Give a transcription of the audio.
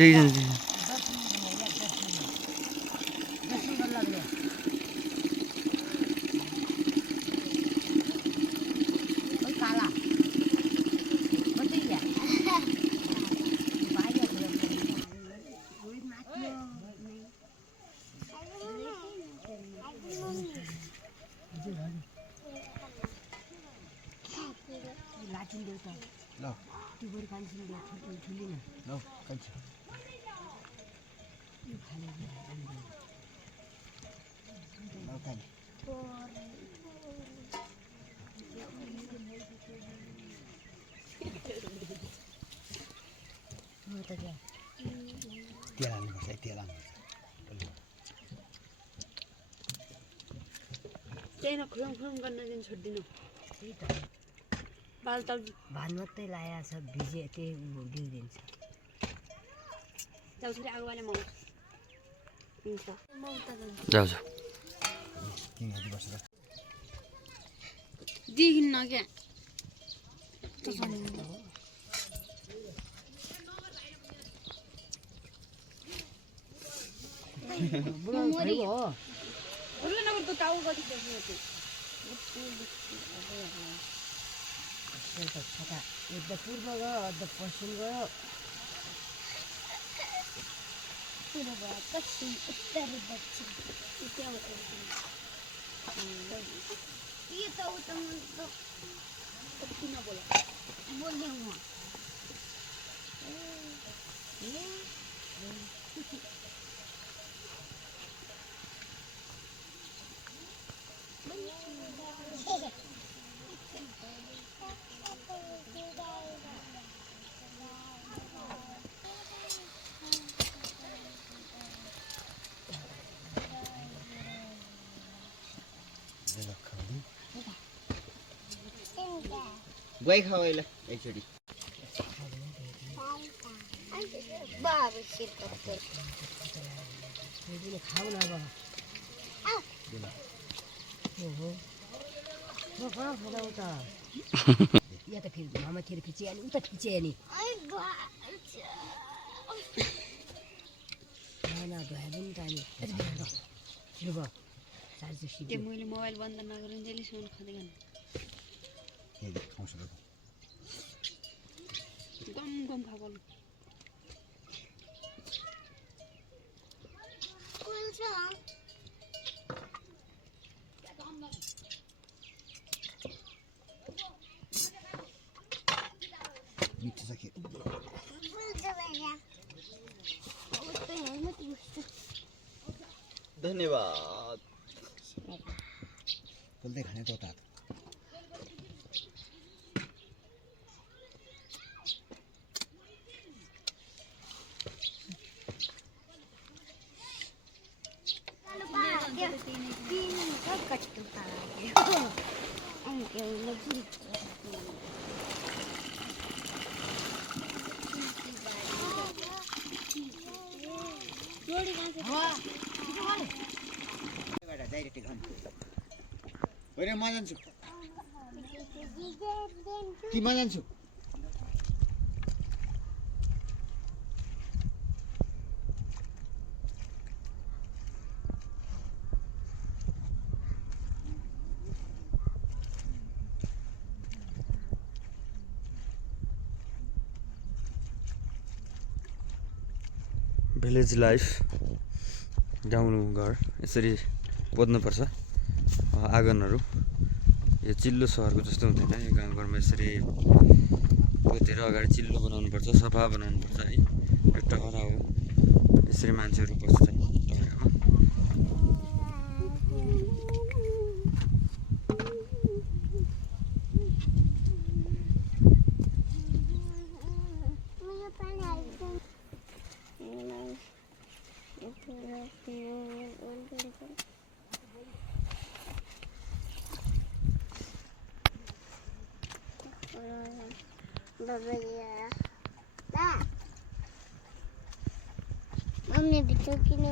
त्यही खुरुङ गर्न दिन छोड्दिनु बाल त भान मात्रै लाया छ भिजे त्यही बिग्रिन्छ जाउँछ आगोवाले म हुन्छ जाऊ देखिन्न क्या अर्ध पूर्व गयो अर्ध पश्चिम गयो पूर्व पश्चिम उत्तर दक्षिण ये तो किन बोल्ने हुआ गई खाऊ ल एकचोटी बाबु सिर कट्टे खाऊ न अब ओहो म कहाँ खाँदा उता या त फेरि मामा खेर खिचिया नि उता खिचिया नि ना भए पनि त अनि लु भयो त्यो मैले मोबाइल बन्द नगरुन्जेलीसम्म खाँदै गर्नु गम गम खा बोल्नु मिठो छ के धन्यवाद बोल्दै खाने त होइन म जान्छु कि म जान्छु भिलेज लाइफ गाउँ घर यसरी बोज्नुपर्छ आँगनहरू यो चिल्लो सहरको जस्तो हुँदैन यो गाउँघरमा यसरी पोतेर अगाडि चिल्लो बनाउनुपर्छ सफा बनाउनुपर्छ है यो टहरा हो यसरी मान्छेहरू बस्छन् टहरामा मम्मी भित्र किन